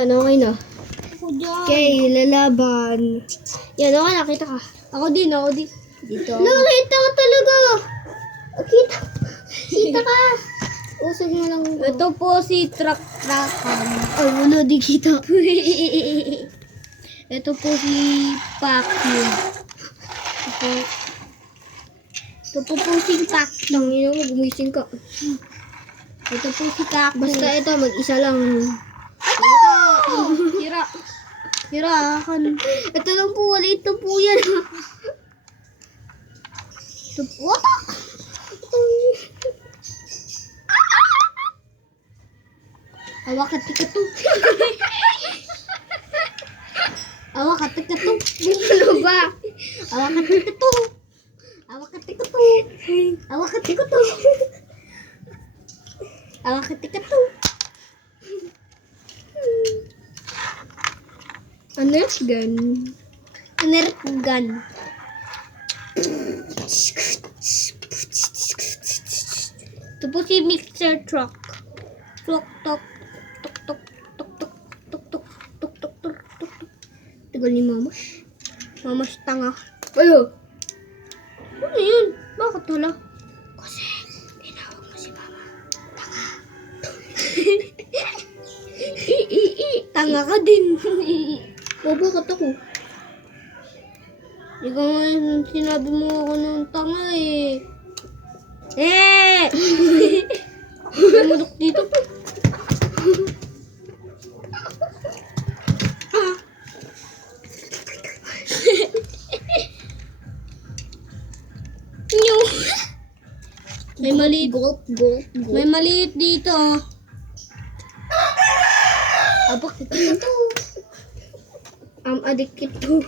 Yan, okay na. Ako dyan. Okay, lalaban. Yan, okay, nakita ka. Ako din. Dito. Nakita ka talaga. Kita ka. Usog mo lang. Ito po si Trak-Trakan. Ay, wala, di kita. Ito po si Pacquiao. Ito po si Pacquiao. Tangina mo, gumising ka. Ito po si Cactus. Basta ito, mag-isa lang. Hira. Hirakan. Ito lang po, wala ito po yan. Ito po. Awakat ka to. Awakat ka to. Ano ba? Awakat ka to. Awakat ka to. Awakat ka to. Awakat ka to. Nerf gun. Nerf gun. Ito po si Mixer Truck. Tok tok tok tok tok tok tok tok tok tok tok tok. Tagal ni Mamash. Mamash tanga. Ayo. Ano yun? Bakit wala? Kasi, tinawag mo si Mama. Tanga ka din. O, bakit ako? Ikaw nga sinabi mo ako ng tanga eh. Eh! Lumulok dito. Nyo! May maliit. Gulp. May maliit dito. Bakit ito? Addicted to.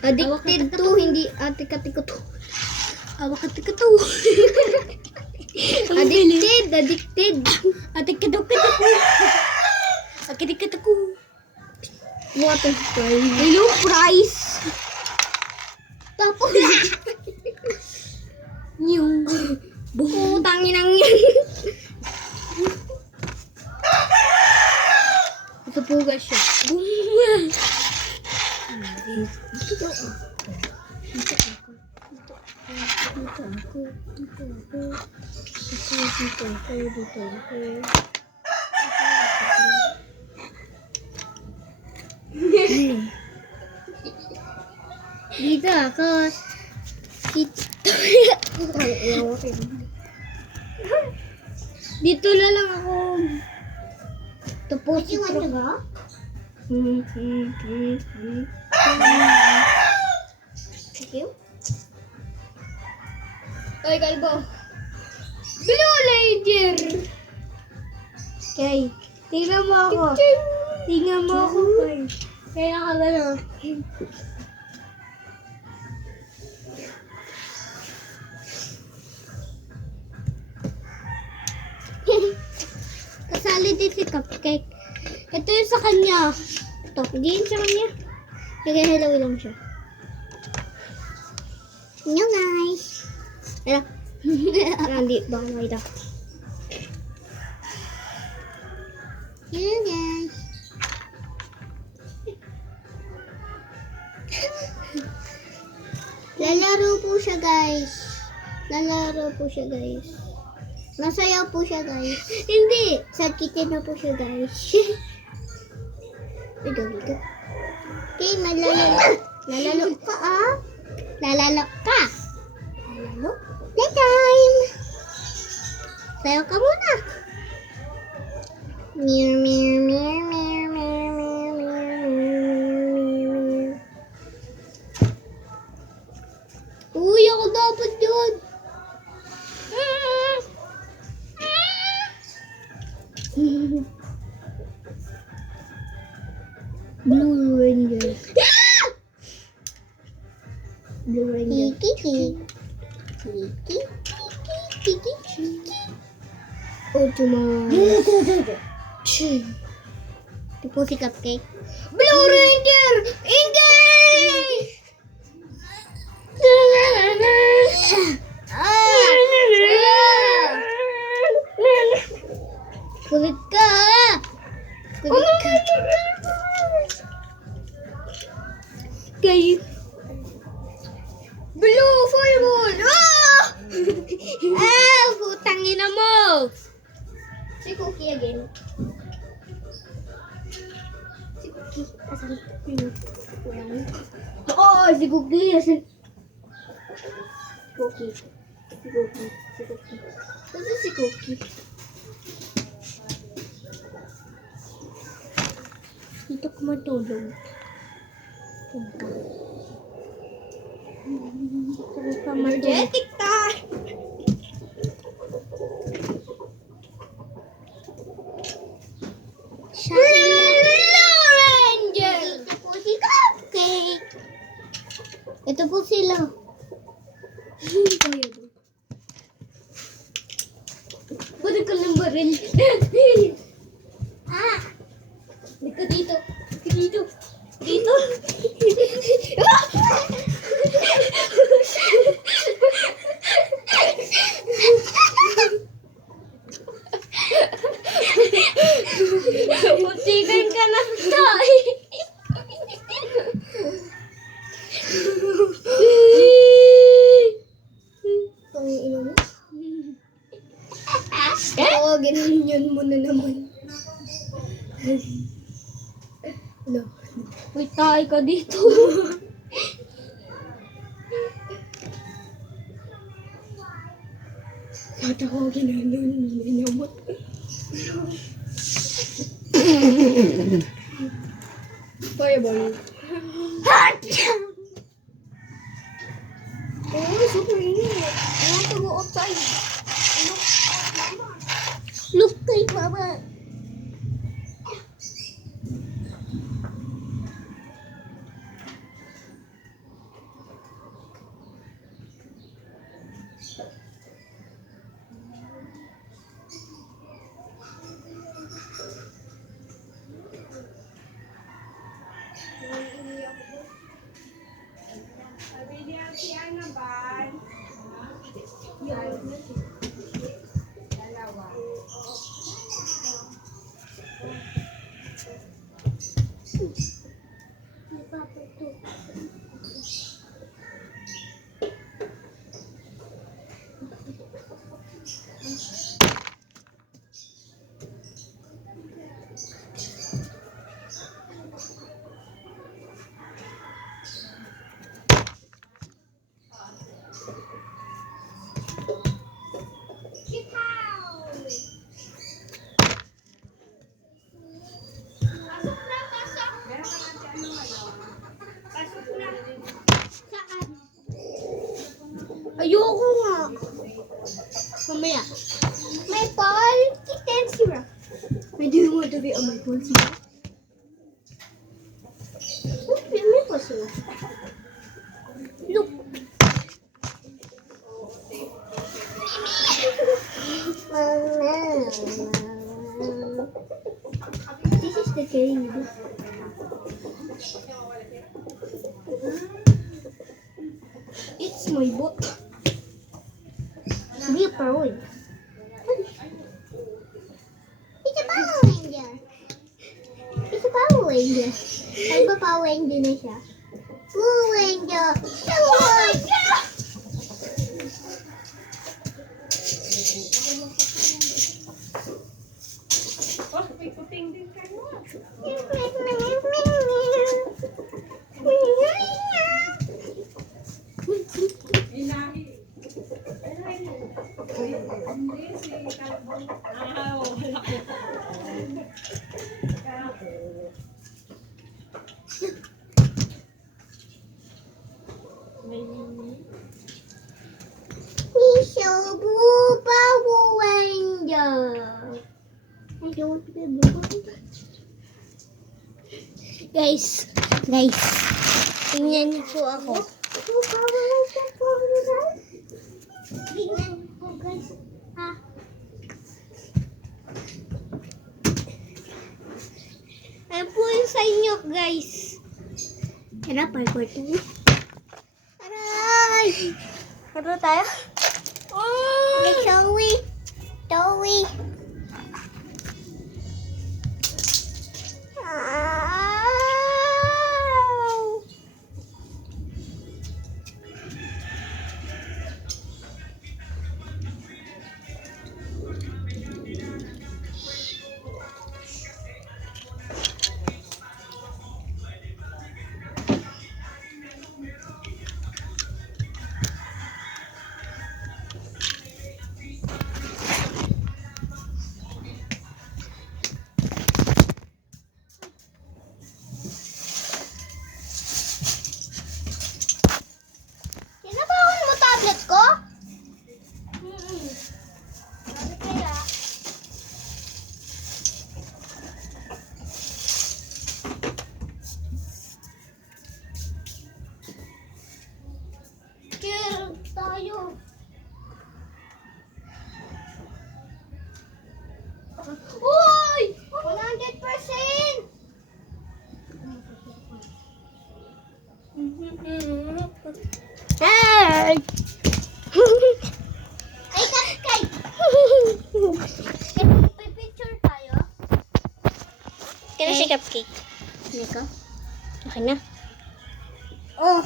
Addicted to, hindi atik-atik to. Awakat ka to. Addicted. Atik ka to. Atik ka to. Water spray. Hello, price. Tapos, Yung putangin ang yan. ito po guys siya. Dito ako. Dito na lang ako. Ito po si Tro. Thank you. Oy, kalbo. Blue Ranger. Okay. Tingnan mo ako. Tingnan mo ako. Kaya ka gano'n. Kasali din si Cupcake. Ito yung sa kanya. Ito, hindi yun sa kanya. Nag-hello lang siya. Hello guys. Hello. Hindi, baka makita. Hello guys. Lalaro po siya guys. Masaya po siya guys. Hindi. Sakitin na po siya guys. Bigo. Okay, lalalo ka ah. Lalalo ka. Lalalo? Playtime. Sayo ka muna. Meow, meow, meow, meow, meow, meow, meow, meow. Uy, ako dapat yun. Blue Ranger. Blue Ranger. Kiki. Oh, cuma. Ito po si Cupcake. Blue Ranger! Engage! Kulit ka! Kay... Blue fireball! Ah! Ah! Putang ina mo! Si Cookie again. Si Cookie. Asan? Oo, si Cookie. Asan? Cookie. Si Cookie. Si Cookie. Asan si Cookie? Dito ko matulog. Energetic time! Blue Ranger! Ito po si Cupcake. Ito po sila. Pwede ka ng baril. Ah! Dito dito. Dito. Dito. Putikan ka na tayo. Ang ino mo. Oo, ginanyan mo na naman. No. Uy, tayo ka dito. Sata ko, ginanyan mo na naman. Fireball. Oh, super init. I want to go outside. Look kay Mama. Ayoko nga. Mamaya. Maple kitten syrup. Why do you want to be a maple syrup? What's maple syrup? Look. This is the cave. It's my book. Be a parol. It's a Power Ranger. It's a Power Ranger. Ay ba Power Ranger na siya? Power Ranger. Oh my God! He's a blue Power Ranger. I don't want to be a blue Ranger. Guys, tingnan niyo po ako. Blue Power Ranger, Power Ranger. Tingnan ko guys. Ha? Ayan po yung sa inyo, guys. Tara, parkour tayo. Aray! Parkour tayo? Okay, shall we? si Cupcake. Hindi ka? Okay na. Oh.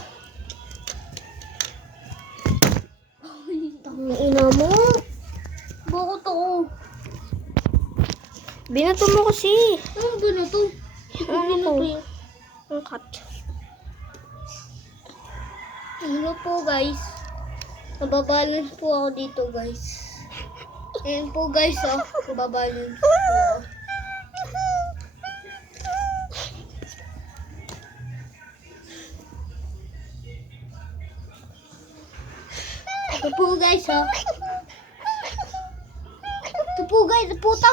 Ina mo. Bakit ako? Binato mo kasi. Ano ba na to? Ano ko? Ang cut. Ano po guys? Nababalance po ako dito guys. Ayan po guys oh. Nababalance po ako. Ito po guys oh. Ito po guys. Putang